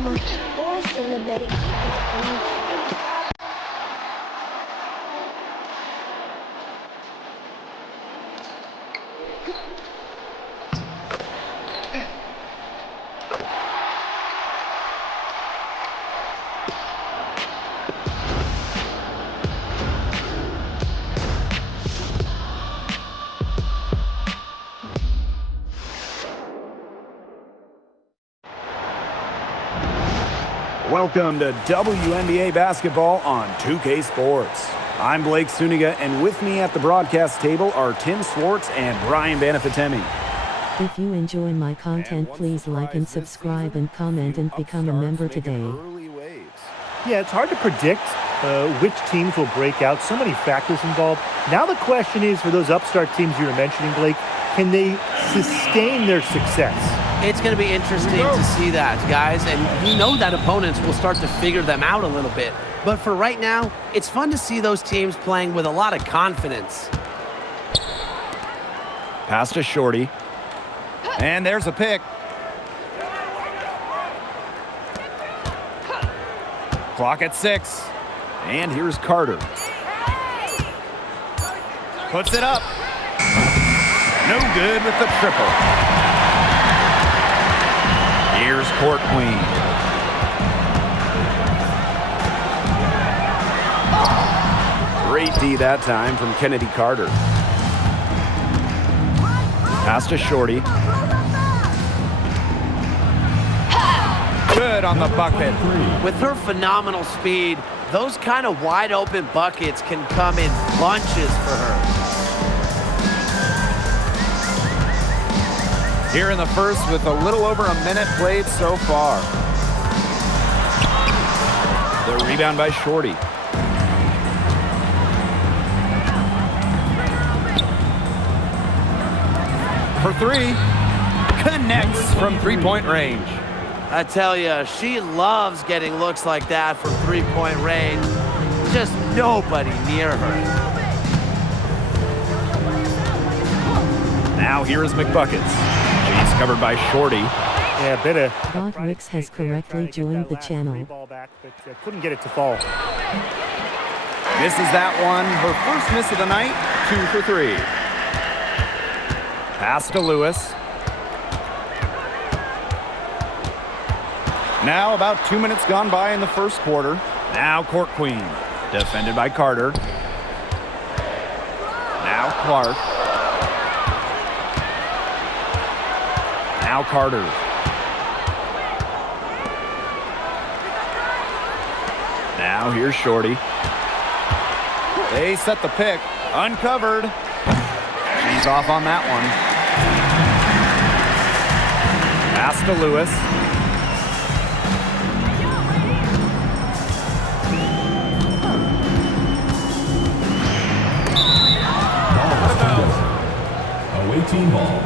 mama or celebrate. Welcome to WNBA basketball on 2K Sports. I'm Blake Suniga, and with me at the broadcast table are Tim Swartz and Brian Banafitemi. If you enjoy my content, please like and subscribe and comment and become a member today. Yeah, it's hard to predict which teams will break out. So many factors involved. Now the question is, for those upstart teams you were mentioning, Blake, can they sustain their success? It's going to be interesting to see that, guys, and you know that opponents will start to figure them out a little bit. But for right now, it's fun to see those teams playing with a lot of confidence. Pass to Shorty. And there's a pick. Clock at 6. And here's Carter. Puts it up. No good with the triple. Here's Court Queen. Great D that time from Kennedy Carter. Pass to Shorty. Good on the bucket. With her phenomenal speed, those kind of wide open buckets can come in bunches for her. Here in the first with a little over a minute played so far. The rebound by Shorty. For three. Connects from three-point range. I tell you, she loves getting looks like that from three-point range. Just nobody near her. Now here is McBuckets. She's covered by Shorty. Yeah, a bit of... Rix has correctly joined the channel. Couldn't get it to fall. Misses that one. Her first miss of the night. 2 for 3. Pass to Lewis. Now about 2 minutes gone by in the first quarter. Now Court Queen. Defended by Carter. Now Clark. Now Carter. Now here's Shorty. They set the pick. Uncovered. She's off on that one. Pass to Lewis. Away team ball.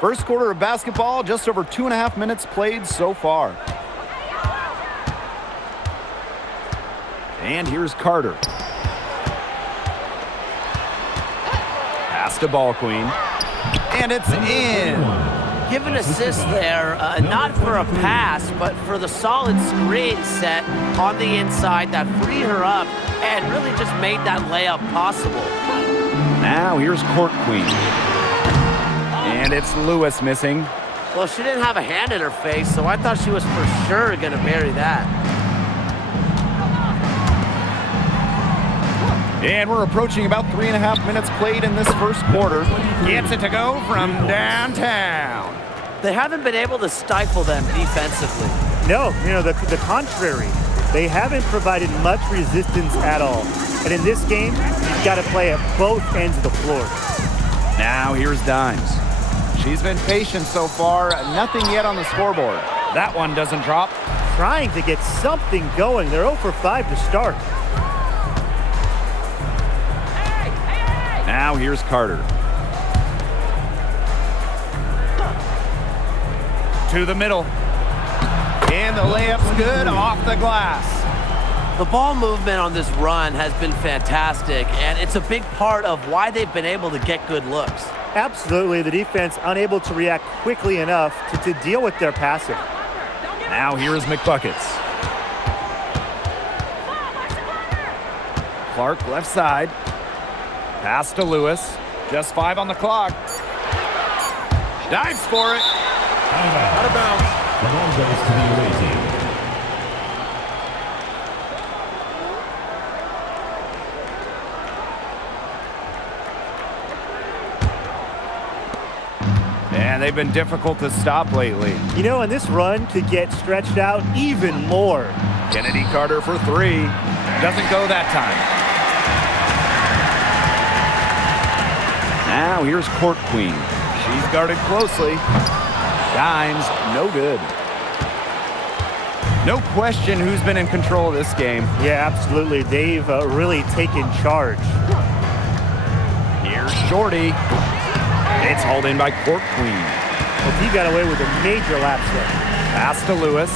First quarter of basketball, just over 2.5 minutes played so far. And here's Carter. Pass to Ball Queen. And it's in. Give an assist there, not for a pass, but for the solid screen set on the inside that freed her up and really just made that layup possible. Now here's Court Queen. And it's Lewis missing. Well, she didn't have a hand in her face, so I thought she was for sure going to bury that. And we're approaching about 3.5 minutes played in this first quarter. Gets it to go from downtown. They haven't been able to stifle them defensively. No, the contrary. They haven't provided much resistance at all. And in this game, you've got to play at both ends of the floor. Now here's Dimes. She's been patient so far. Nothing yet on the scoreboard. That one doesn't drop. Trying to get something going. They're 0 for 5 to start. Now here's Carter. To the middle. And the layup's good off the glass. The ball movement on this run has been fantastic, and it's a big part of why they've been able to get good looks. Absolutely. The defense unable to react quickly enough to deal with their passing. Now here's McBuckets. Clark left side. Pass to Lewis. Just 5 on the clock. Dives for it. Out of bounds. The ball goes to the away team. And they've been difficult to stop lately. You know, and this run could get stretched out even more. Kennedy Carter for 3. Doesn't go that time. Now here's Court Queen. She's guarded closely. Dimes, no good. No question who's been in control of this game. Yeah, absolutely. They've really taken charge. Here's Shorty. It's hauled in by Court Queen. Well, he got away with a major lapse there. Pass to Lewis.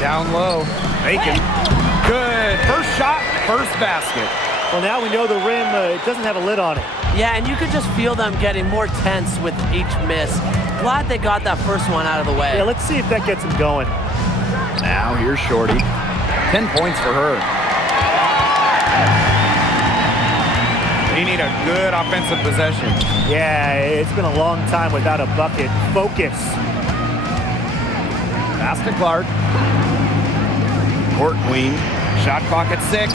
Down low. Bacon. Good. First shot, first basket. Well, now we know the rim doesn't have a lid on it. Yeah, and you could just feel them getting more tense with each miss. Glad they got that first one out of the way. Yeah, let's see if that gets them going. Now here's Shorty. 10 points for her. They need a good offensive possession. Yeah, it's been a long time without a bucket. Focus. Pass to Clark. Court Queen. Shot clock at 6.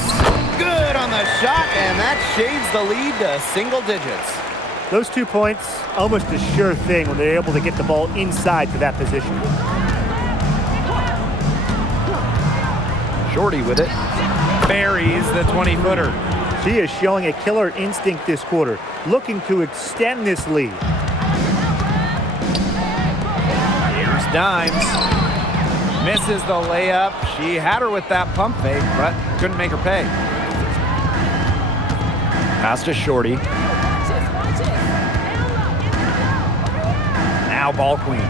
Good on the shot, and that shaves the lead to single digits. Those 2 points, almost a sure thing when they're able to get the ball inside to that position. Shorty with it. Buries the 20-footer. She is showing a killer instinct this quarter, looking to extend this lead. Here's Dimes. Misses the layup. She had her with that pump fake, but couldn't make her pay. Pass to Shorty. Now ball queen.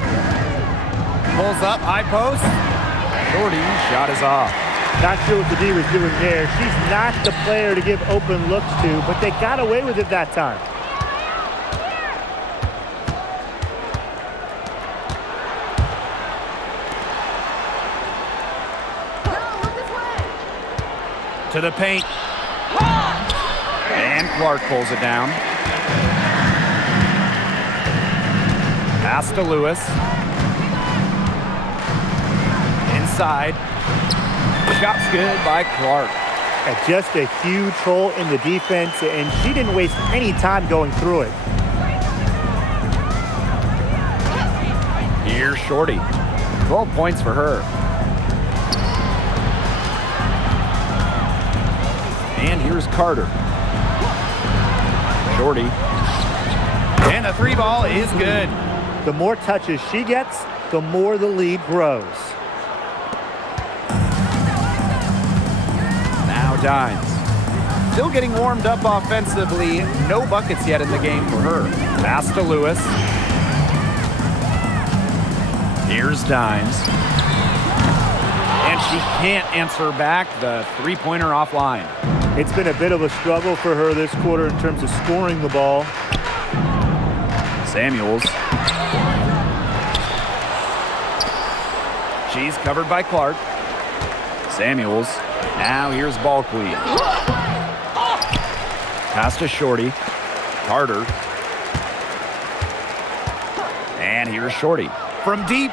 Pulls up, high post. Shorty, shot is off. Not sure what the D was doing there. She's not the player to give open looks to, but they got away with it that time. To the paint. And Clark pulls it down. Pass to Lewis. Inside. Shot's good by Clark. Just a huge hole in the defense, and she didn't waste any time going through it. Here's Shorty. 12 points for her. And here's Carter. Shorty. And the 3 ball is good. The more touches she gets, the more the lead grows. Now Dimes. Still getting warmed up offensively. No buckets yet in the game for her. Pass to Lewis. Here's Dimes. And she can't answer back the 3-pointer offline. It's been a bit of a struggle for her this quarter in terms of scoring the ball. Samuels. She's covered by Clark. Samuels. Now here's ball queen. Pass to Shorty. Carter. And here's Shorty. From deep.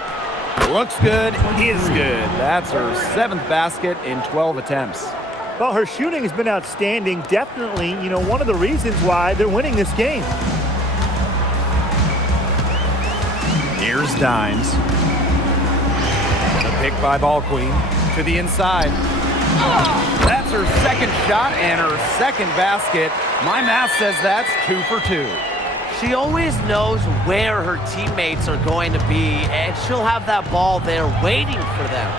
Looks good. Is good. That's her 7th basket in 12 attempts. Well, her shooting has been outstanding. Definitely, one of the reasons why they're winning this game. Here's Dimes. The pick by ball queen to the inside. That's her 2nd shot and her 2nd basket. My math says that's 2 for 2. She always knows where her teammates are going to be, and she'll have that ball there waiting for them.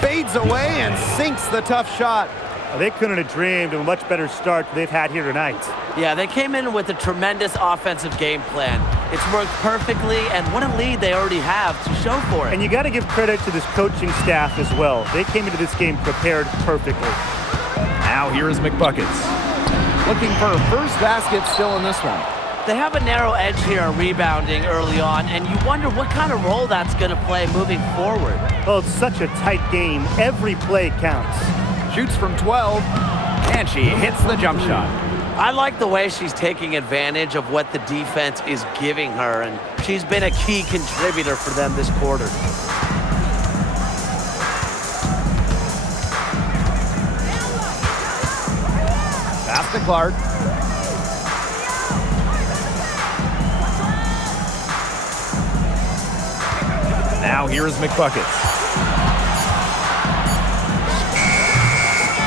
Fades away and sinks the tough shot. They couldn't have dreamed of a much better start they've had here tonight. Yeah, they came in with a tremendous offensive game plan. It's worked perfectly, and what a lead they already have to show for it. And you got to give credit to this coaching staff as well. They came into this game prepared perfectly. Now here is McBuckets. Looking for a first basket still in this one. They have a narrow edge here on rebounding early on, and you wonder what kind of role that's going to play moving forward. Well, it's such a tight game. Every play counts. Shoots from 12, and she hits the jump shot. I like the way she's taking advantage of what the defense is giving her, and she's been a key contributor for them this quarter. Pass to Clark. Now here is McBuckets.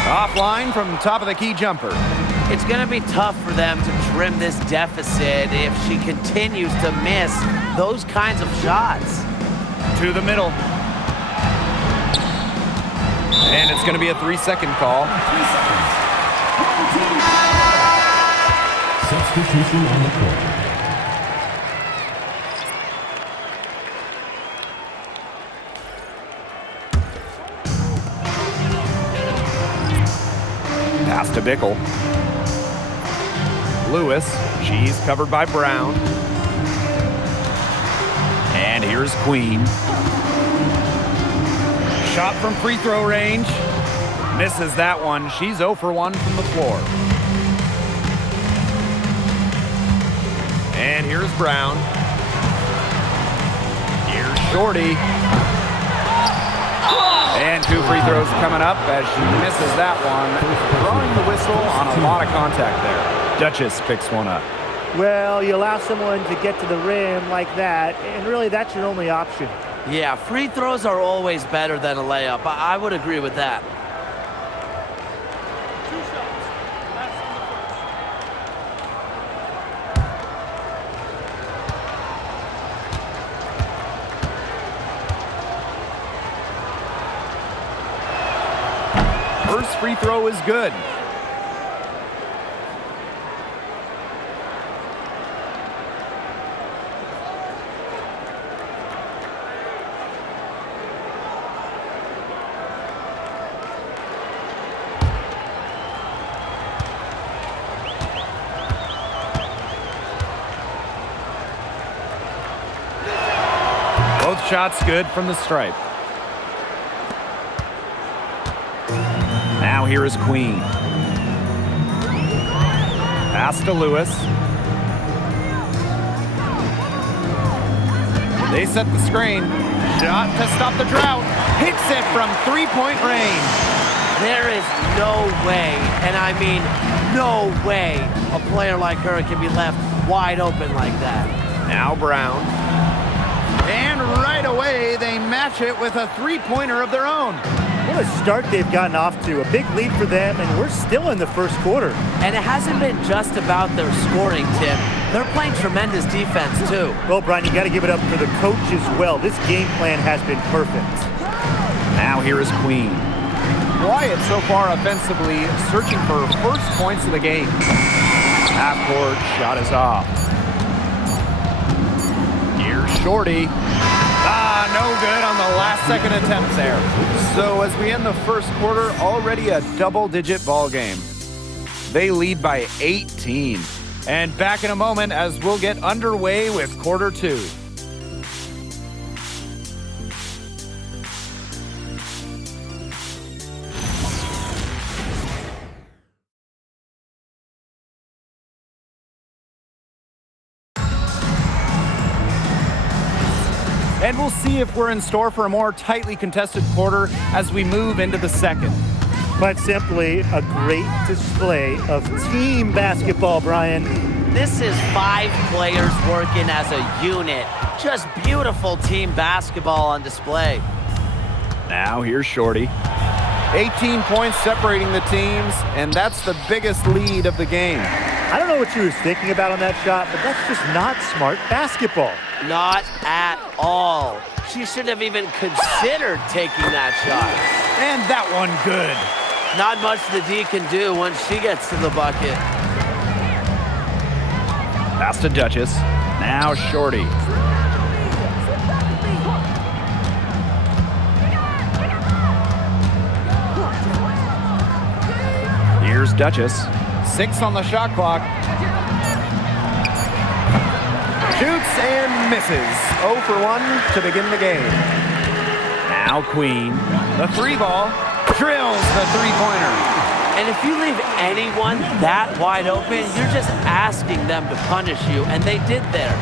Offline from top of the key jumper. It's going to be tough for them to trim this deficit if she continues to miss those kinds of shots. To the middle. And it's going to be a 3-second call. 3 seconds. Substitution on the court. Pass to Bickle. Lewis, she's covered by Brown. And here's Queen. Shot from free throw range. Misses that one. She's 0 for 1 from the floor. And here's Brown. Here's Shorty. And 2 free throws coming up as she misses that one. Throwing the whistle on a lot of contact there. Duchess picks one up. Well, you allow someone to get to the rim like that, and really that's your only option. Yeah, free throws are always better than a layup. I would agree with that. First free throw is good. Both shots good from the stripe. Now here is Queen. Pass to Lewis. They set the screen. Shot to stop the drought. Hits it from three-point range. There is no way, and I mean no way, a player like her can be left wide open like that. Now Brown. And right away, they match it with a three-pointer of their own. What a start they've gotten off to. A big lead for them, and we're still in the first quarter. And it hasn't been just about their scoring, Tim. They're playing tremendous defense, too. Well, Brian, you got to give it up for the coach as well. This game plan has been perfect. Now here is Queen. Wyatt so far offensively searching for first points of the game. Half-court shot is off. Here's Shorty. No good on the last second attempt there. So as we end the first quarter, already a double-digit ball game. They lead by 18. And back in a moment as we'll get underway with quarter two. And we'll see if we're in store for a more tightly contested quarter as we move into the second. Quite simply, a great display of team basketball, Brian. This is 5 players working as a unit. Just beautiful team basketball on display. Now here's Shorty. 18 points separating the teams, and that's the biggest lead of the game. I don't know what she was thinking about on that shot, but that's just not smart basketball. Not at all. She shouldn't have even considered taking that shot. And that one good. Not much the D can do once she gets to the bucket. Pass to Duchess. Now Shorty. Here's Duchess. 6 on the shot clock. Shoots and misses. 0 for 1 to begin the game. Now Queen. The 3-ball. Drills the 3-pointer. And if you leave anyone that wide open, you're just asking them to punish you, and they did there.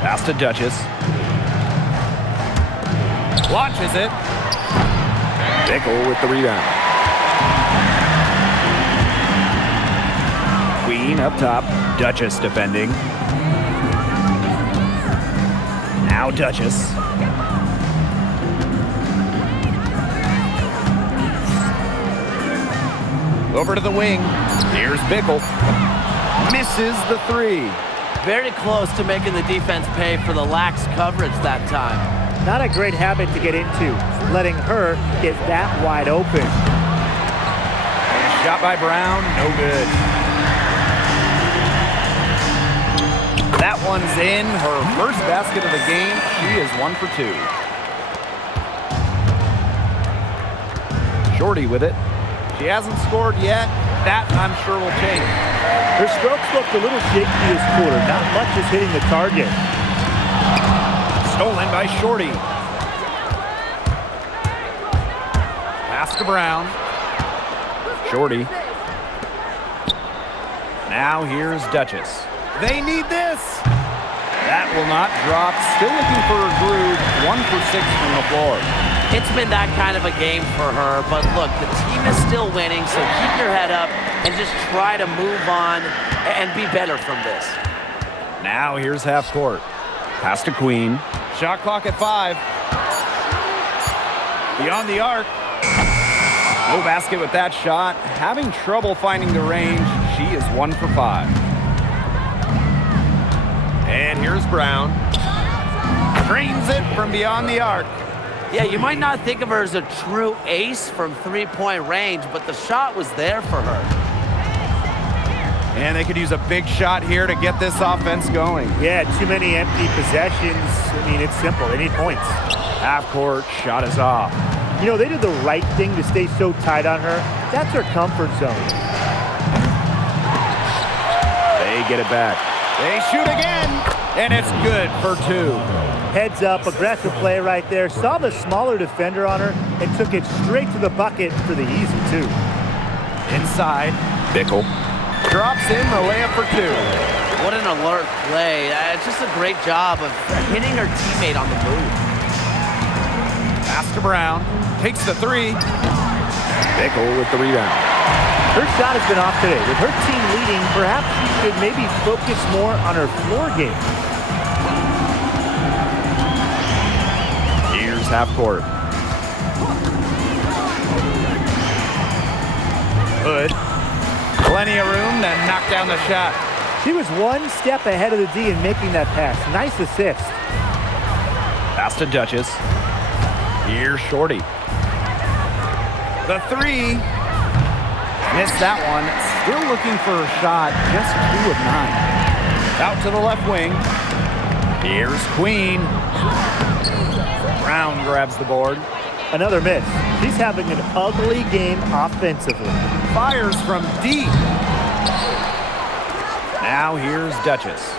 Pass to Duchess. Launches it. Bickle with the rebound. Queen up top. Duchess defending. Now Duchess. Over to the wing. Here's Bickle. Misses the 3. Very close to making the defense pay for the lax coverage that time. Not a great habit to get into, letting her get that wide open. Shot by Brown, no good. That one's in. Her first basket of the game. She is 1 for 2. Shorty with it. She hasn't scored yet. That, I'm sure, will change. Her strokes looked a little shaky this quarter. Not much is hitting the target. Stolen by Shorty. Pass to Brown. Shorty. Now here's Duchess. They need this. That will not drop. Still looking for her groove. 1 for 6 from the floor. It's been that kind of a game for her, but look, the team is still winning, so keep your head up and just try to move on and be better from this. Now here's half court. Pass to Queen. Shot clock at 5. Beyond the arc. No basket with that shot. Having trouble finding the range. She is 1 for 5. And here's Brown. Drains it from beyond the arc. Yeah, you might not think of her as a true ace from 3-point range, but the shot was there for her. And they could use a big shot here to get this offense going. Yeah, too many empty possessions. I mean, it's simple. They need points. Half court, shot is off. You know, they did the right thing to stay so tight on her. That's her comfort zone. They get it back. They shoot again, and it's good for 2. Heads up, aggressive play right there. Saw the smaller defender on her and took it straight to the bucket for the easy 2. Inside, Bickle. Drops in the layup for 2. What an alert play. It's just a great job of hitting her teammate on the move. Pass to Brown. Takes the 3. Bickle with the rebound. Her shot has been off today. With her team leading, perhaps she should maybe focus more on her floor game. Here's half court. Hood. Plenty of room to knock down the shot. She was 1 step ahead of the D in making that pass. Nice assist. Pass to Duchess. Here's Shorty. The 3. Missed that one. Still looking for a shot. Just 2 of 9. Out to the left wing. Here's Queen. Brown grabs the board. Another miss. She's having an ugly game offensively. Fires from deep. Now here's Duchess.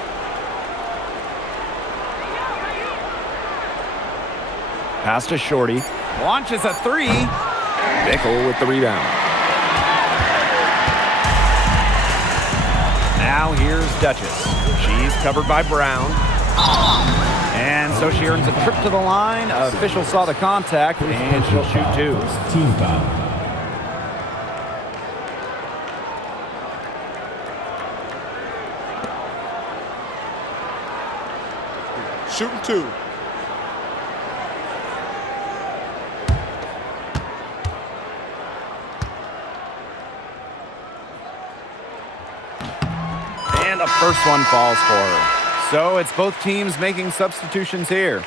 Pass to Shorty. Launches a 3. Bickle with the rebound. Now here's Duchess. She's covered by Brown. And so she earns a trip to the line. Official saw the contact, and she'll shoot 2. Team foul. Shooting 2. And the first one falls for her. So it's both teams making substitutions here.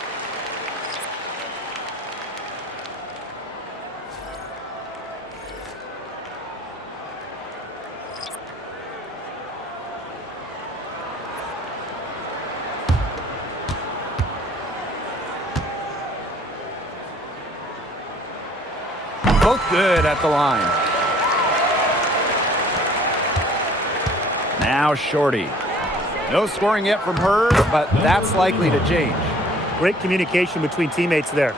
Both good at the line. Now Shorty. No scoring yet from her, but that's likely to change. Great communication between teammates there.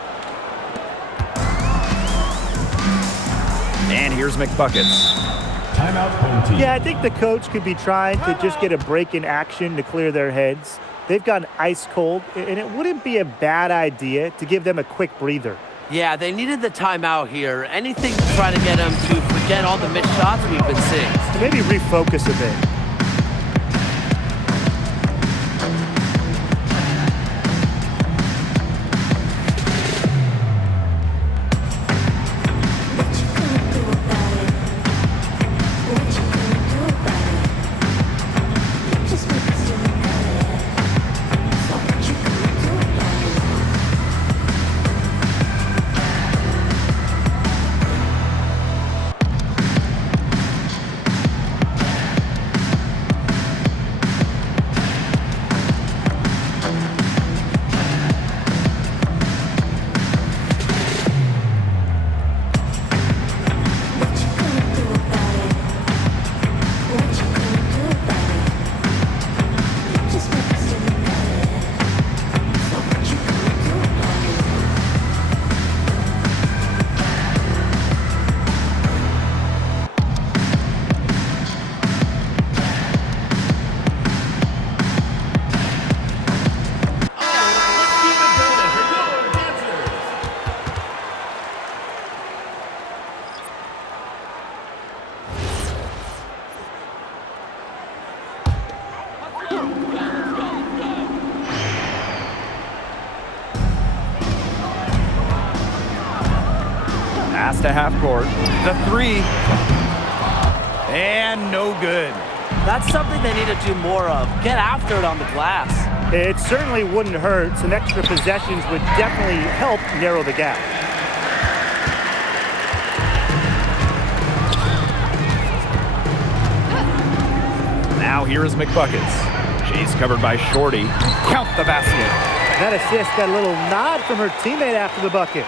And here's McBuckets. Timeout home team. Yeah, I think the coach could be trying to just get a break in action to clear their heads. They've gone ice cold, and it wouldn't be a bad idea to give them a quick breather. Yeah, they needed the timeout here. Anything to try to get them to forget all the missed shots we've been seeing. Maybe refocus a bit. Pass to half court. The three. And no good. That's something they need to do more of. Get after it on the glass. It certainly wouldn't hurt. Some extra possessions would definitely help narrow the gap. Now here is McBuckets. She's covered by Shorty. Count the basket. That assist got a little nod from her teammate after the bucket.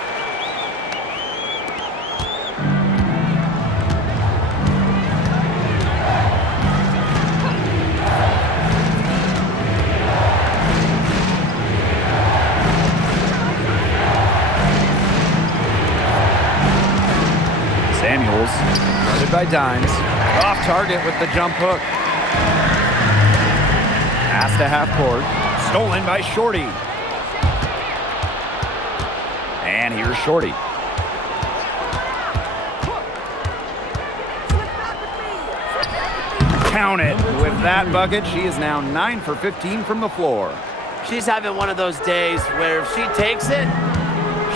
Samuels, guarded by Dimes. Off target with the jump hook. Pass to half court. Stolen by Shorty. And here's Shorty. Count it. With that bucket, she is now 9 for 15 from the floor. She's having one of those days where if she takes it,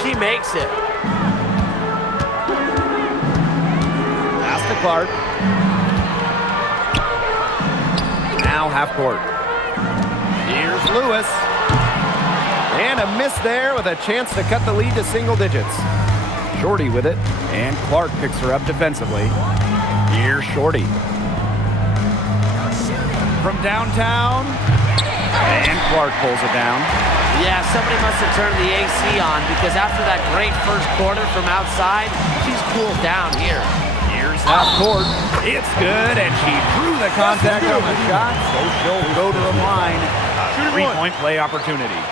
she makes it. Pass to Clark. Now half court. Here's Lewis. And a miss there with a chance to cut the lead to single digits. Shorty with it, and Clark picks her up defensively. Here's Shorty. From downtown, and Clark pulls it down. Yeah, somebody must have turned the AC on because after that great first quarter from outside, she's cooled down here. Here's half court. It's good, and she drew the contact on the shot, so she'll go to the line. A three-point play opportunity.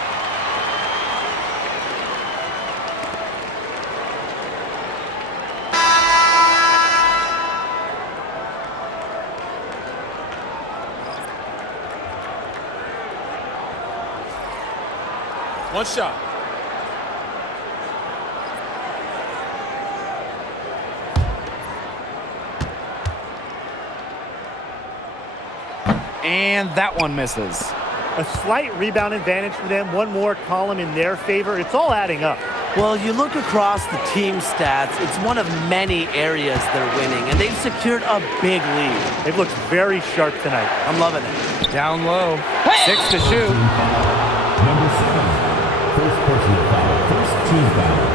One shot. And that one misses. A slight rebound advantage for them. One more column in their favor. It's all adding up. Well, you look across the team stats, it's one of many areas they're winning, and they've secured a big lead. They've looked very sharp tonight. I'm loving it. Down low. 6 to shoot. Number 7. First personal foul. First team foul.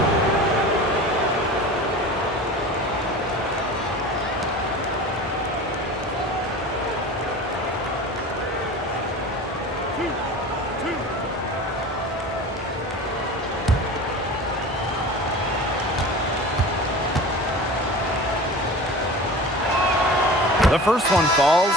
The first one falls.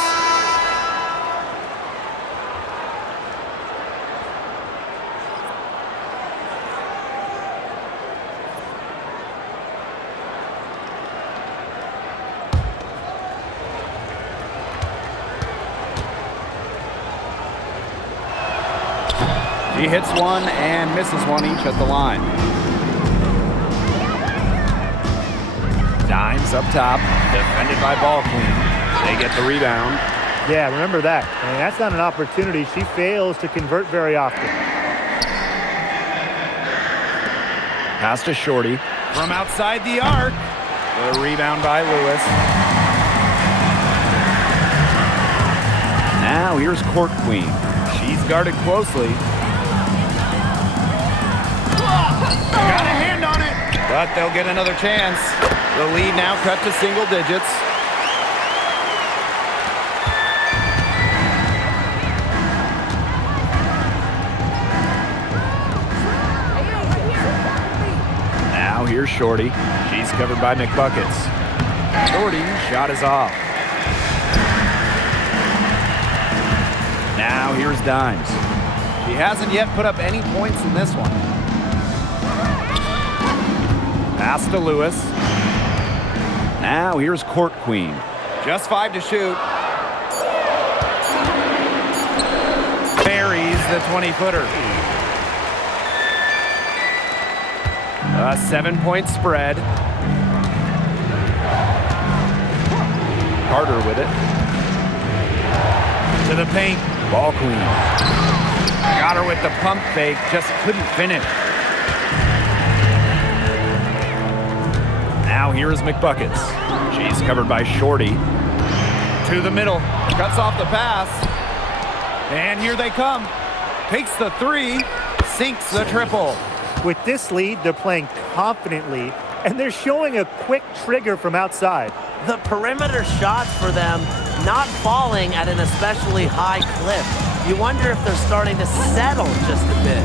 He hits one and misses one each at the line. Dimes up top, defended by Ball Queen. They get the rebound. Yeah, remember that. And that's not an opportunity she fails to convert very often. Pass to Shorty. From outside the arc. The rebound by Lewis. Now here's Court Queen. She's guarded closely. Got a hand on it. But they'll get another chance. The lead now cut to single digits. Now here's Shorty. She's covered by McBuckets. Shorty, shot is off. Now here's Dimes. She hasn't yet put up any points in this one. Pass to Lewis. Now here's Court Queen. Just 5 to shoot. Buries the 20-footer. A 7-point spread. Carter with it. To the paint. Ball Queen. Got her with the pump fake. Just couldn't finish. Now here is McBuckets. She's covered by Shorty. To the middle. Cuts off the pass. And here they come. Takes the three. Sinks the triple. With this lead, they're playing confidently, and they're showing a quick trigger from outside. The perimeter shots for them not falling at an especially high clip. You wonder if they're starting to settle just a bit.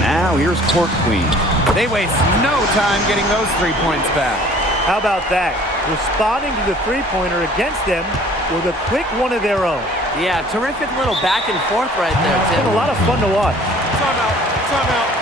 Now here's Court Queen. They waste no time getting those 3 points back. How about that? Responding to the three-pointer against them with a quick one of their own. Yeah, terrific little back and forth right there, It's Tim. been a lot of fun to watch. Timeout. Timeout.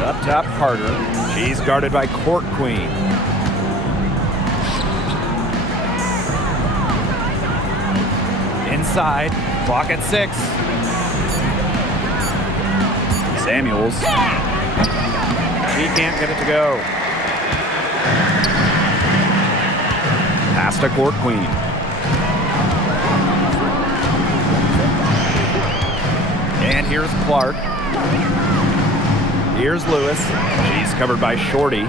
Up top, Carter. She's guarded by Court Queen. Inside, clock at 6. Samuels. She can't get it to go. Pass to Court Queen. And here's Clark. Here's Lewis. She's covered by Shorty.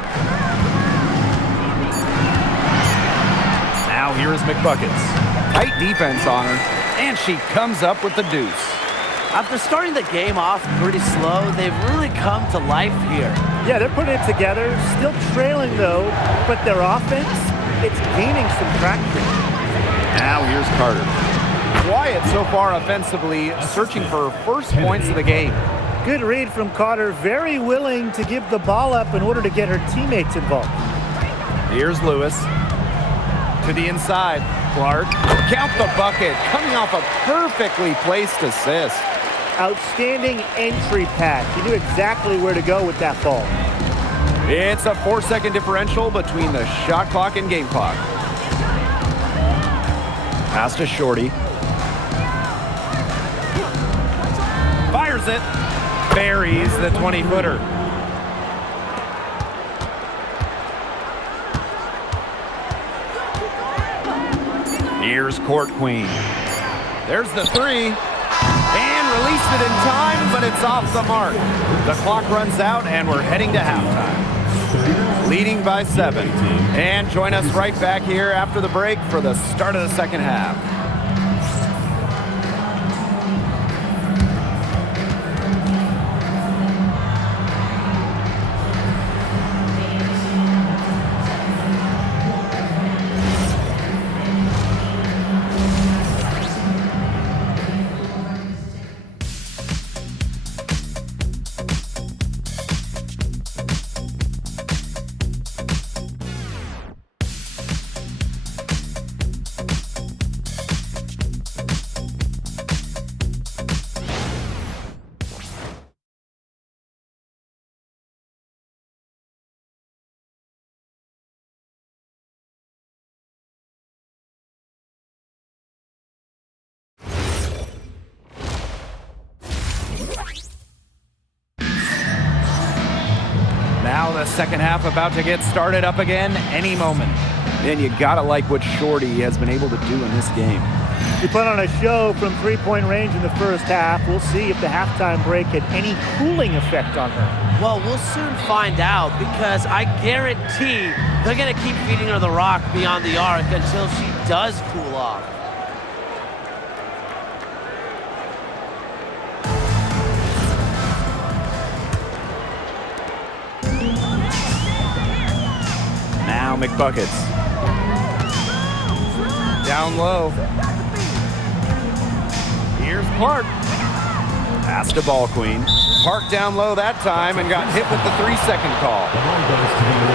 Now here's McBuckets. Tight defense on her, and she comes up with the deuce. After starting the game off pretty slow, they've really come to life here. Yeah, they're putting it together. Still trailing, though, but their offense, it's gaining some traction. Now here's Carter. Quiet so far offensively, searching for first points of the game. Good read from Carter. Very willing to give the ball up in order to get her teammates involved. Here's Lewis. To the inside. Clark. Count the bucket. Coming off a perfectly placed assist. Outstanding entry pass. He knew exactly where to go with that ball. It's a 4-second differential between the shot clock and game clock. Pass to Shorty. Fires it. Buries the 20-footer. Here's Court Queen. There's the three. And released it in time, but it's off the mark. The clock runs out, and we're heading to halftime. Leading by 7. And join us right back here after the break for the start of the second half. Now the second half about to get started up again any moment. And you gotta like what Shorty has been able to do in this game. We put on a show from three-point range in the first half. We'll see if the halftime break had any cooling effect on her. Well, we'll soon find out because I guarantee they're going to keep feeding her the rock beyond the arc until she does cool off. Now McBuckets. Down low. Here's Clark. Pass to Ball Queen. Park down low that time and got hit with the 3-second call. The ball goes to number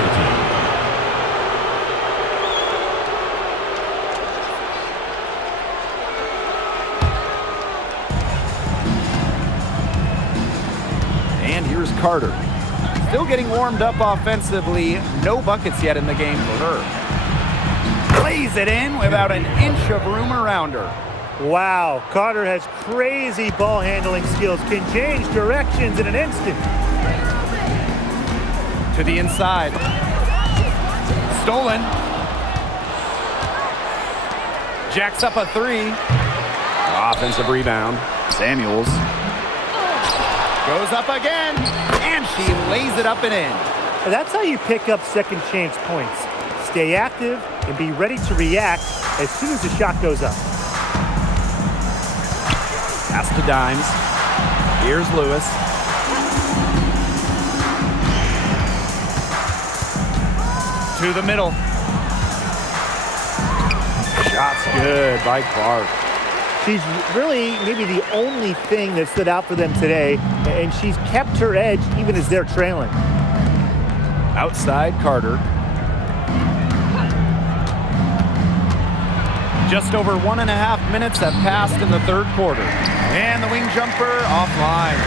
18. And here's Carter. Still getting warmed up offensively. No buckets yet in the game for her. Plays it in without an inch of room around her. Wow, Carter has crazy ball handling skills, can change directions in an instant. To the inside. Stolen. Jacks up a 3. Offensive rebound. Samuels. Goes up again. And she lays it up and in. That's how you pick up second chance points. Stay active and be ready to react as soon as the shot goes up. Pass to Dimes. Here's Lewis. To the middle. Shot's good by Clark. She's really maybe the only thing that stood out for them today, and she's kept her edge even as they're trailing. Outside Carter. Just over 1.5 minutes have passed in the third quarter. And the wing jumper offline.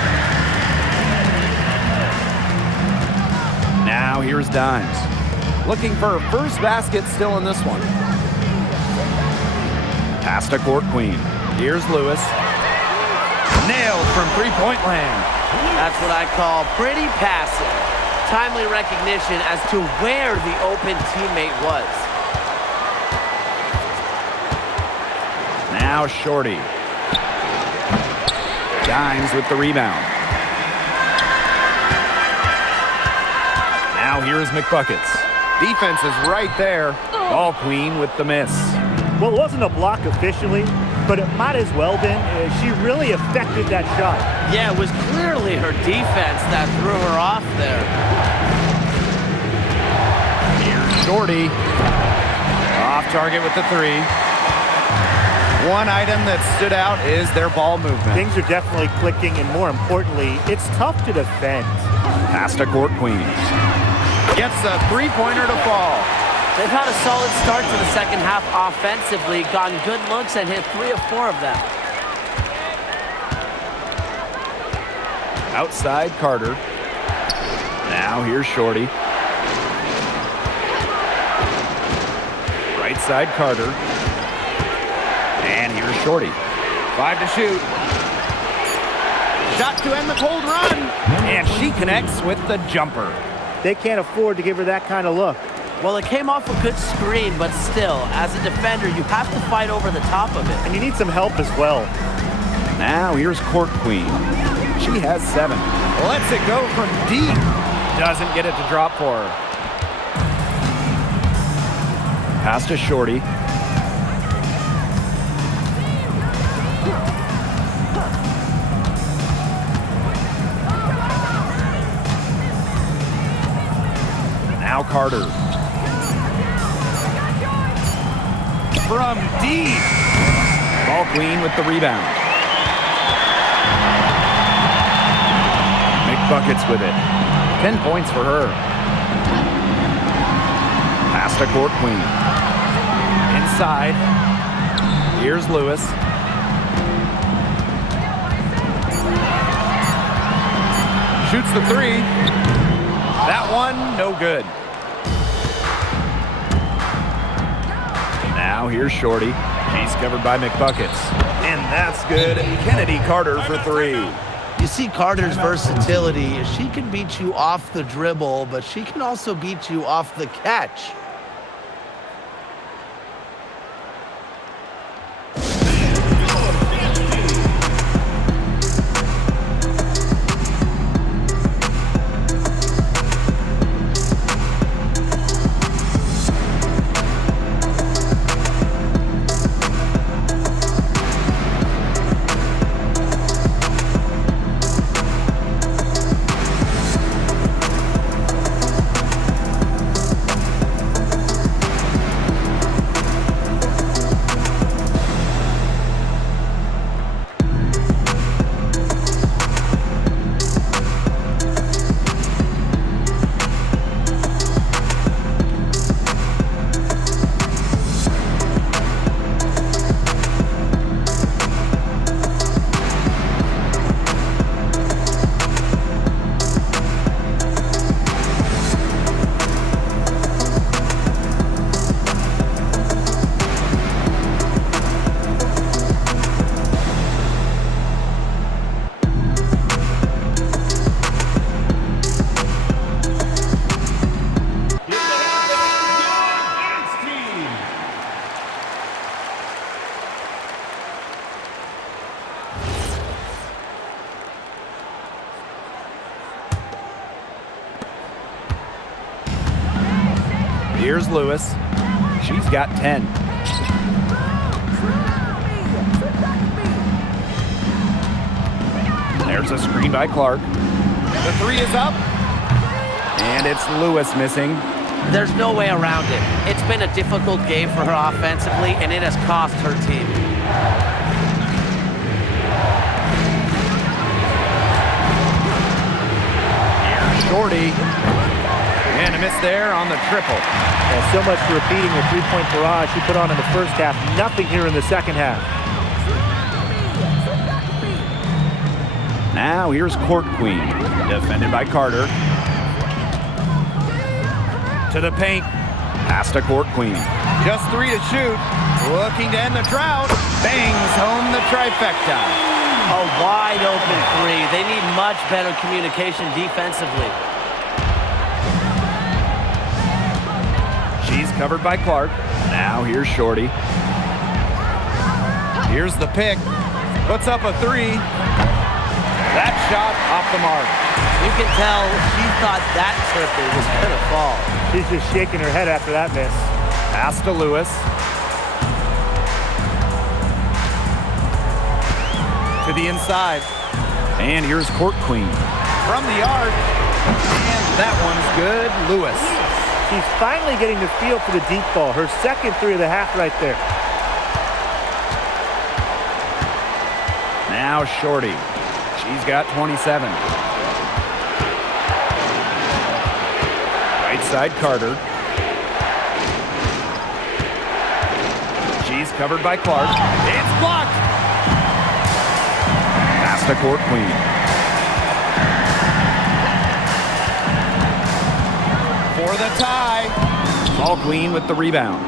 Now here's Dimes. Looking for her first basket still in this one. Pass to Court Queen. Here's Lewis. Nailed from three-point land. That's what I call pretty passive. Timely recognition as to where the open teammate was. Now Shorty. Dimes with the rebound. Now here's McBuckets. Defense is right there. Ball Queen with the miss. Well, it wasn't a block officially, but it might as well been. She really affected that shot. Yeah, it was clearly her defense that threw her off there. Here's Shorty. Off target with the three. One item that stood out is their ball movement. Things are definitely clicking, and more importantly, it's tough to defend. Pass to Court Queen. Gets a three-pointer to fall. They've had a solid start to the second half offensively, gotten good looks and hit 3 of 4 of them. Outside Carter. Now here's Shorty. Right side Carter. And here's Shorty. 5 to shoot. Shot to end the cold run. And she connects with the jumper. They can't afford to give her that kind of look. Well, it came off a good screen, but still, as a defender, you have to fight over the top of it. And you need some help as well. Now here's Court Queen. She has 7. Lets it go from deep. Doesn't get it to drop for her. Pass to Shorty. Now Carter. From deep. Ball Queen with the rebound. McBuckets with it. 10 points for her. Pass to Court Queen. Inside. Here's Lewis. Shoots the three. That one, no good. Now here's Shorty. She's covered by McBuckets. And that's good. Kennedy Carter for 3. You see Carter's versatility. She can beat you off the dribble, but she can also beat you off the catch. Here's Lewis. She's got 10. There's a screen by Clark. The three is up. And it's Lewis missing. There's no way around it. It's been a difficult game for her offensively, and it has cost her team. Here's Shorty. And a miss there on the triple. Yeah, so much for repeating the three-point barrage she put on in the first half. Nothing here in the second half. Now here's Court Queen. Defended by Carter. To the paint. Pass to Court Queen. Just 3 to shoot. Looking to end the drought. Bangs home the trifecta. A wide open three. They need much better communication defensively. She's covered by Clark. Now here's Shorty. Here's the pick. Puts up a 3. That shot off the mark. You can tell she thought that triple was going to fall. She's just shaking her head after that miss. Pass to Lewis. to the inside. And here's Court Queen from the arc. And that one's good. Lewis. She's finally getting the feel for the deep ball. Her second three of the half right there. Now Shorty. She's got 27. Right side Carter. She's covered by Clark. It's blocked. Pass to Court Queen. For the tie. Ball Queen with the rebound.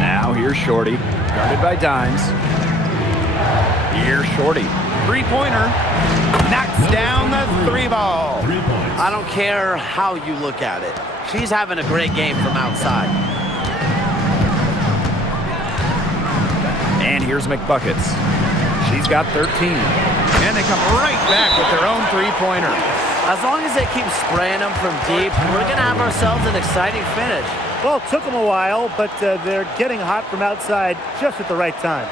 Now here's Shorty. Guarded by Dimes. Here's Shorty. Three-pointer. Knocks down the three ball. 3 points. I don't care how you look at it. She's having a great game from outside. And here's McBuckets. She's got 13. And they come right back with their own three-pointer. As long as they keep spraying them from deep, we're going to have ourselves an exciting finish. Well, it took them a while, but they're getting hot from outside just at the right time.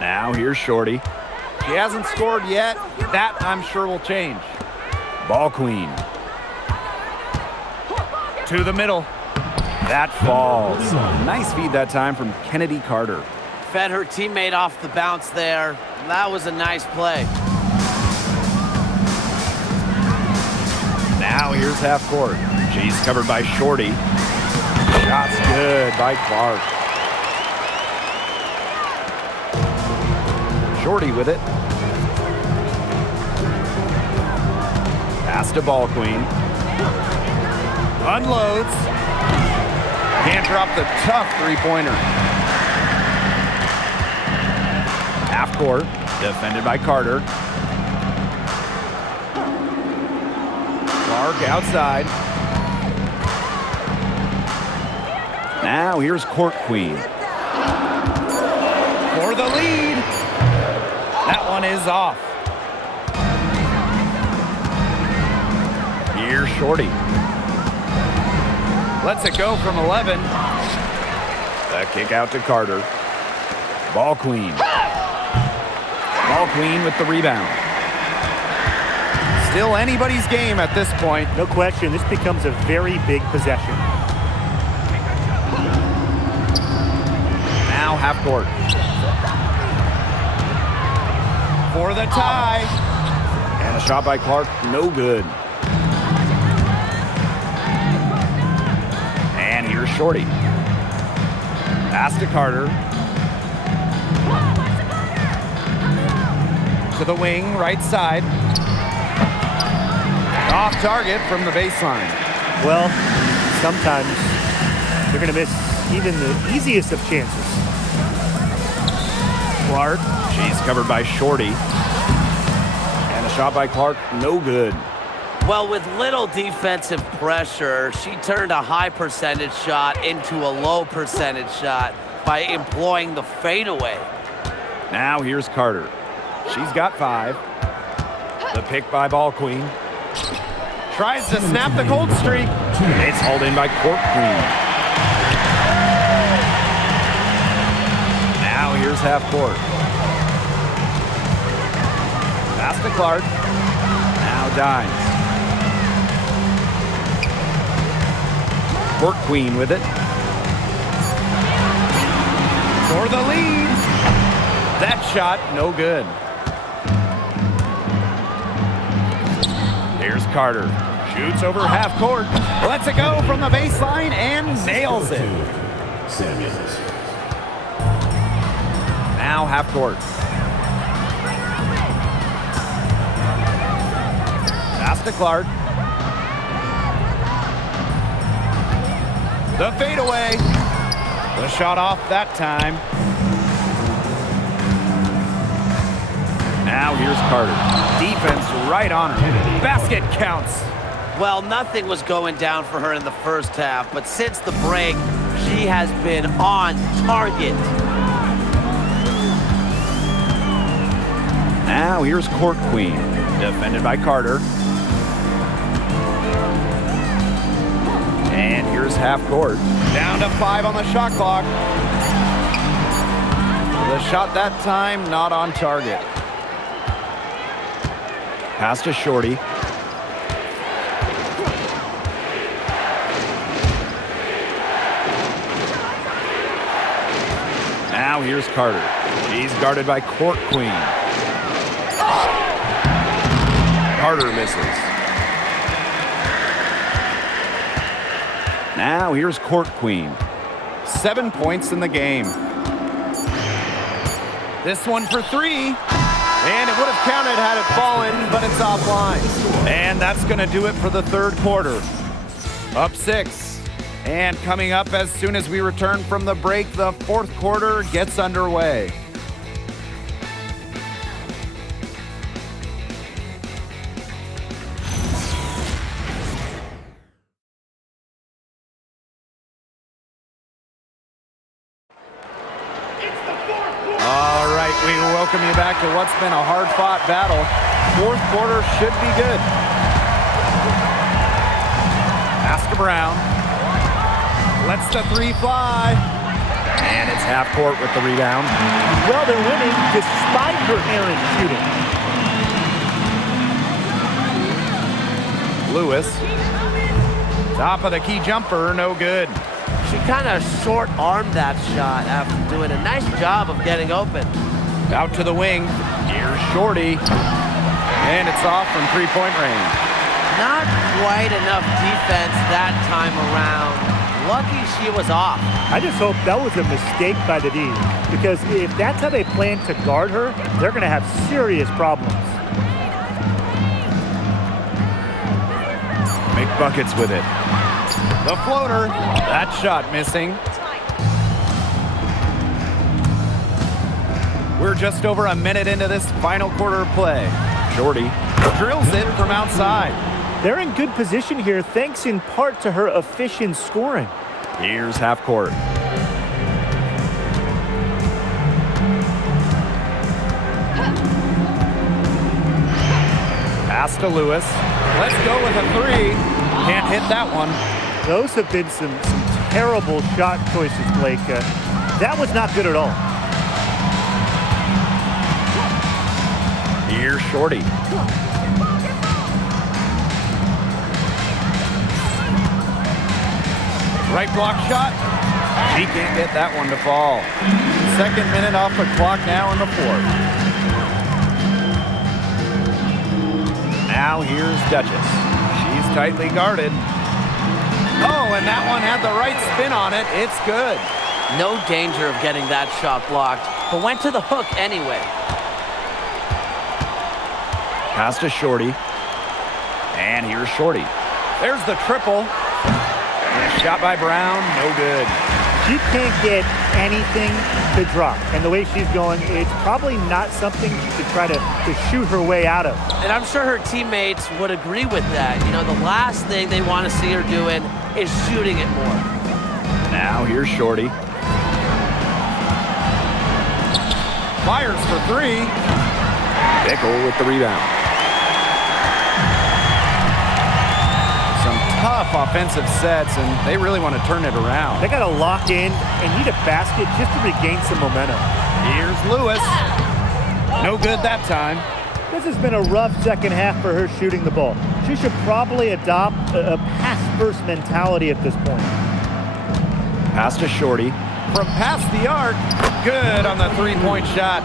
Now here's Shorty. She hasn't scored yet. That, I'm sure, will change. Ball Queen. To the middle. That falls. Nice feed that time from Kennedy Carter. Fed her teammate off the bounce there. That was a nice play. Now here's half court. She's covered by Shorty. Shot's good by Clark. Shorty with it. Pass to Ball Queen. Unloads. Can't drop the tough three-pointer. Half court. Defended by Carter. Clark outside. Now here's Court Queen. For the lead. That one is off. Here's Shorty. Lets it go from 11. The kick out to Carter. Ball Queen. Ball Queen with the rebound. Still anybody's game at this point. No question, this becomes a very big possession. Now half court. For the tie. And a shot by Clark, no good. And here's Shorty. Pass to Carter. To the wing, right side. Off target from the baseline. Well, sometimes they're going to miss even the easiest of chances. Clark, she's covered by Shorty. And a shot by Clark, no good. Well, with little defensive pressure, she turned a high percentage shot into a low percentage shot by employing the fadeaway. Now here's Carter. She's got 5. The pick by Ball Queen. Tries to snap the cold streak. It's hauled in by Court Queen. Now here's half court. Pass to Clark. Now Dimes. Court Queen with it. For the lead. That shot, no good. Here's Carter. Shoots over half court. Lets it go from the baseline and nails it. Samuels. Now half court. Pass to Clark. The fadeaway. The shot off that time. Now here's Carter. Defense right on her. Basket counts. Well, nothing was going down for her in the first half, but since the break, she has been on target. Now here's Court Queen. Defended by Carter. And here's half court. Down to 5 on the shot clock. The shot that time not on target. Pass to Shorty. Now here's Carter. She's guarded by Court Queen. Carter misses. Now here's Court Queen. 7 points in the game. This one for 3. And it would have counted had it fallen, but it's offline. And that's going to do it for the third quarter. Up 6. And coming up as soon as we return from the break, the fourth quarter gets underway. All right, we welcome you back to what's been a hard-fought battle. Fourth quarter should be good. Pass to Brown. Lets the 3 fly. And it's half court with the rebound. Well, they're winning despite her errant shooting. Lewis. Top of the key jumper, no good. She kind of short-armed that shot after doing a nice job of getting open. Out to the wing. Here's Shorty. And it's off from three-point range. Not quite enough defense that time around. Lucky she was off. I just hope that was a mistake by the D, because if that's how they plan to guard her, they're going to have serious problems. Make buckets with it. The floater. That shot missing. We're just over a minute into this final quarter of play. Shorty drills it from outside. They're in good position here, thanks in part to her efficient scoring. Here's half court. Pass to Lewis. Let's go with a 3. Can't hit that one. Those have been some terrible shot choices, Blake. That was not good at all. Here's Shorty. Right block shot. She can't get that one to fall. Second minute off the clock now in the fourth. Now here's Duchess. She's tightly guarded. Oh, and that one had the right spin on it. It's good. No danger of getting that shot blocked, but went to the hook anyway. Pass to Shorty. And here's Shorty. There's the triple. Shot by Brown, no good. She can't get anything to drop. And the way she's going, it's probably not something she could try to shoot her way out of. And I'm sure her teammates would agree with that. You know, the last thing they want to see her doing is shooting it more. Now here's Shorty. Fires for 3. Bickle with the rebound. tough offensive sets, and they really want to turn it around. They got to lock in and need a basket just to regain some momentum. Here's Lewis. No good that time. This has been a rough second half for her shooting the ball. She should probably adopt a pass-first mentality at this point. Pass to Shorty. From past the arc, good on the three-point shot.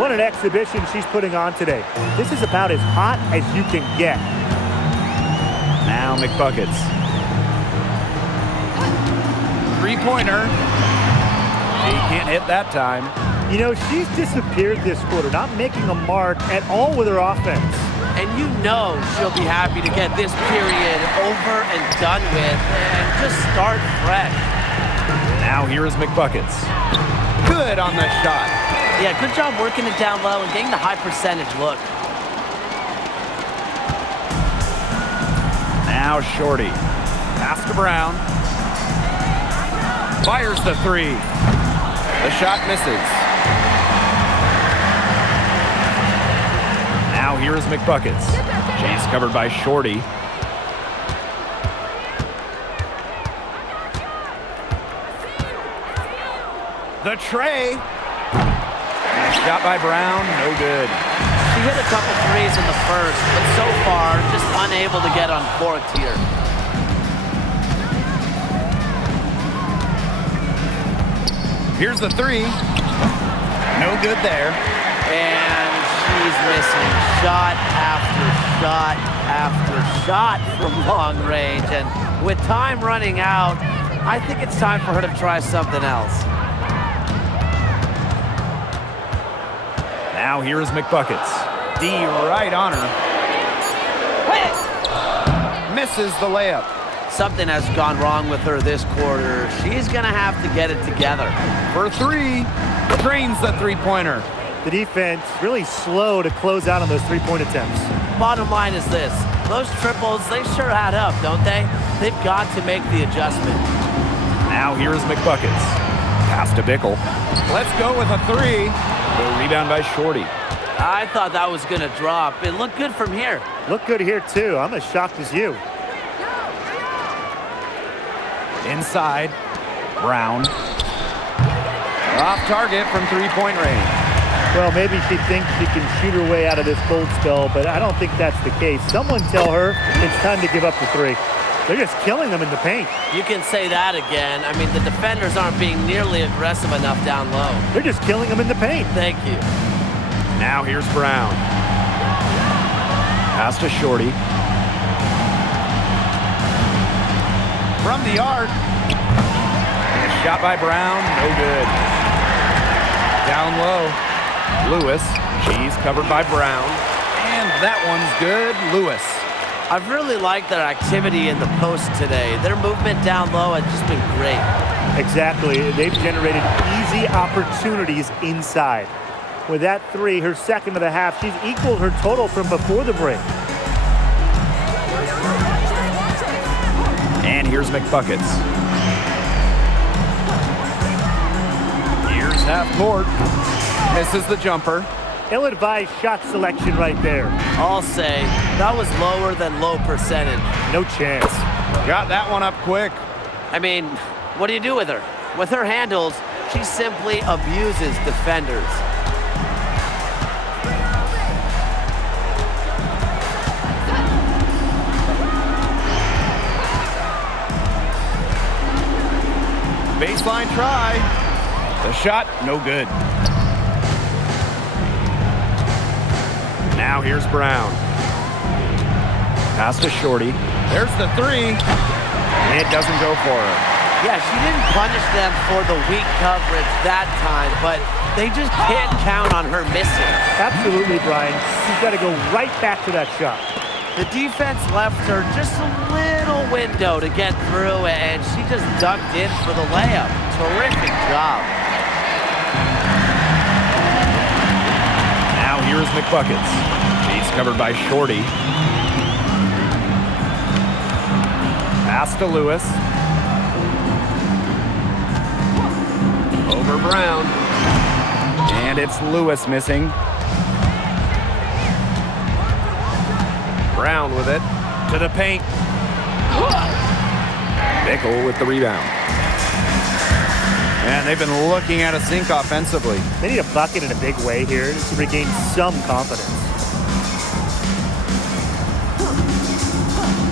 What an exhibition she's putting on today. This is about as hot as you can get. Now McBuckets. Three-pointer. She can't hit that time. You know, she's disappeared this quarter, not making a mark at all with her offense. And you know she'll be happy to get this period over and done with and just start fresh. Now here is McBuckets. Good on the shot. Yeah, good job working it down low and getting the high percentage look. Now Shorty. Pass to Brown. Fires the three. The shot misses. Now here is McBuckets. She's covered by Shorty. The tray. Shot by Brown, no good. She hit a couple threes in the first, but so far, just unable to get uncorked here. Here's the three. No good there. And she's missing shot after shot after shot from long range. And with time running out, I think it's time for her to try something else. Now here is McBuckets. D right on her. Misses the layup. Something has gone wrong with her this quarter. She's going to have to get it together. For three, drains the three-pointer. The defense really slow to close out on those three-point attempts. Bottom line is this. Those triples, they sure add up, don't they? They've got to make the adjustment. Now here is McBuckets. Pass to Bickle. Let's go with a three. The rebound by Shorty. I thought that was going to drop. It looked good from here. Look good here, too. I'm as shocked as you. Inside. Brown. Off target from three-point range. Well, maybe she thinks she can shoot her way out of this cold spell, but I don't think that's the case. Someone tell her it's time to give up the three. They're just killing them in the paint. You can say that again. I mean, the defenders aren't being nearly aggressive enough down low. They're just killing them in the paint. Thank you. Now here's Brown. Pass to Shorty. From the arc. Shot by Brown, no good. Down low. Lewis. She's covered by Brown. And that one's good. Lewis. I've really liked their activity in the post today. Their movement down low has just been great. Exactly. They've generated easy opportunities inside. With that three, her second of the half, she's equaled her total from before the break. And here's McBuckets. Here's half court. Misses the jumper. Ill-advised shot selection right there. I'll say that was lower than low percentage. No chance. Got that one up quick. I mean, what do you do with her? With her handles, she simply abuses defenders. Baseline try. The shot, no good. Now here's Brown. Pass to Shorty. There's the three. It doesn't go for her. Yeah, she didn't punish them for the weak coverage that time, but they just can't count on her missing. Absolutely, Brian. She's got to go right back to that shot. The defense left her just a little window to get through, and she just dunked in for the layup. Terrific job. Now here's McBuckets. She's covered by Shorty. Pass to Lewis. Over Brown. And it's Lewis missing. Brown with it. To the paint. Bickle with the rebound. And they've been looking at a sink offensively. They need a bucket in a big way here to regain some confidence.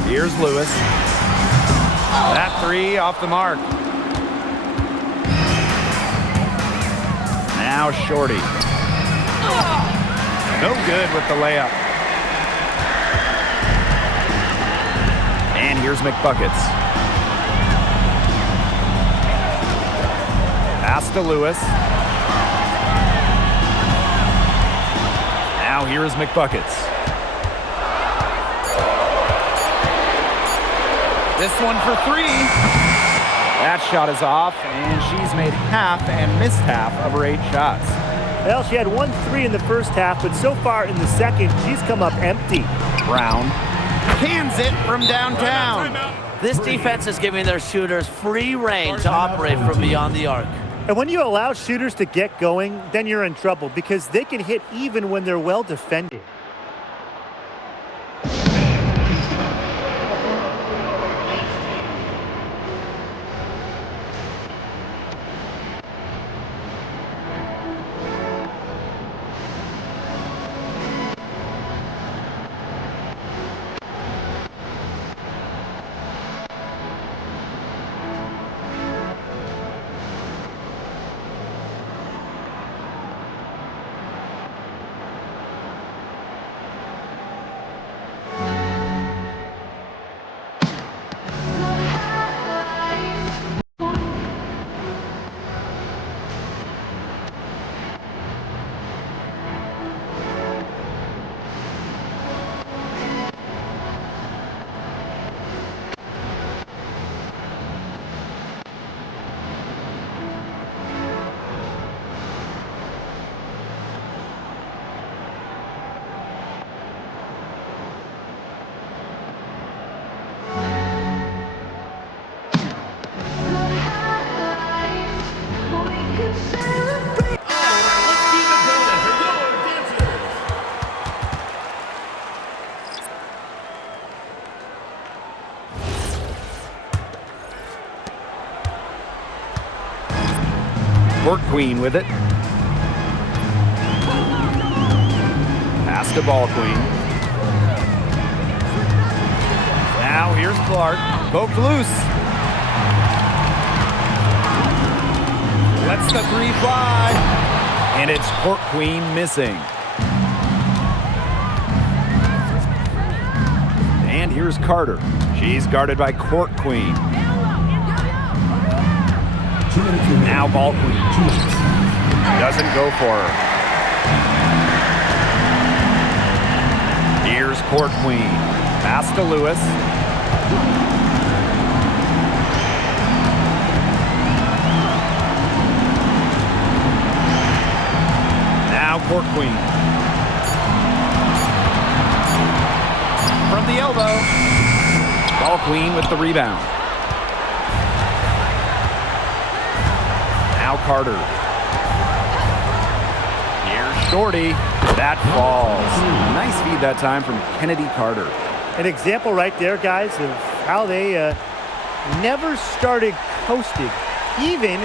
Here's Lewis. That three off the mark. Now Shorty. No good with the layup. And here's McBuckets. Pass to Lewis. Now here is McBuckets. This one for three. That shot is off, and she's made half and missed half of her 8 shots. Well, she had 1 3 in the first half, but so far in the second, she's come up empty. Brown cans it from downtown. This defense is giving their shooters free reign to operate from beyond the arc. And when you allow shooters to get going, then you're in trouble because they can hit even when they're well defended. Court Queen with it. Pass to Ball Queen. Now here's Clark. Poked loose. Lets the three fly. And it's Court Queen missing. And here's Carter. She's guarded by Court Queen. Now Ball Queen. Doesn't go for her. Here's Court Queen. Pass to Lewis. Now Court Queen. From the elbow. Ball Queen with the rebound. Now Carter. Here's Shorty. That falls. Nice feed that time from Kennedy Carter. An example right there, guys, of how they never started coasting, even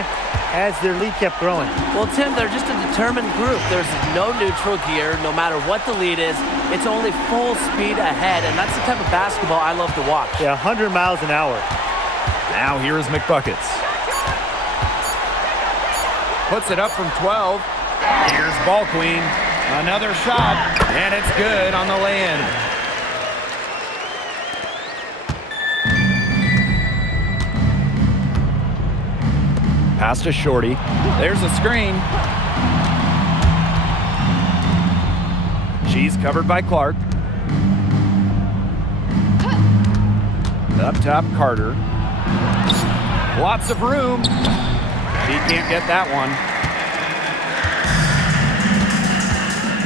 as their lead kept growing. Well, Tim, they're just a determined group. There's no neutral gear. No matter what the lead is, it's only full speed ahead, and that's the type of basketball I love to watch. Yeah, 100 miles an hour. Now here's McBuckets. Puts it up from 12. Here's Ball Queen. Another shot, and it's good on the lay-in. Pass to Shorty. There's a screen. She's covered by Clark. Up top, Carter. Lots of room. She can't get that one.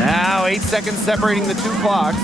Now 8 seconds separating the two clocks.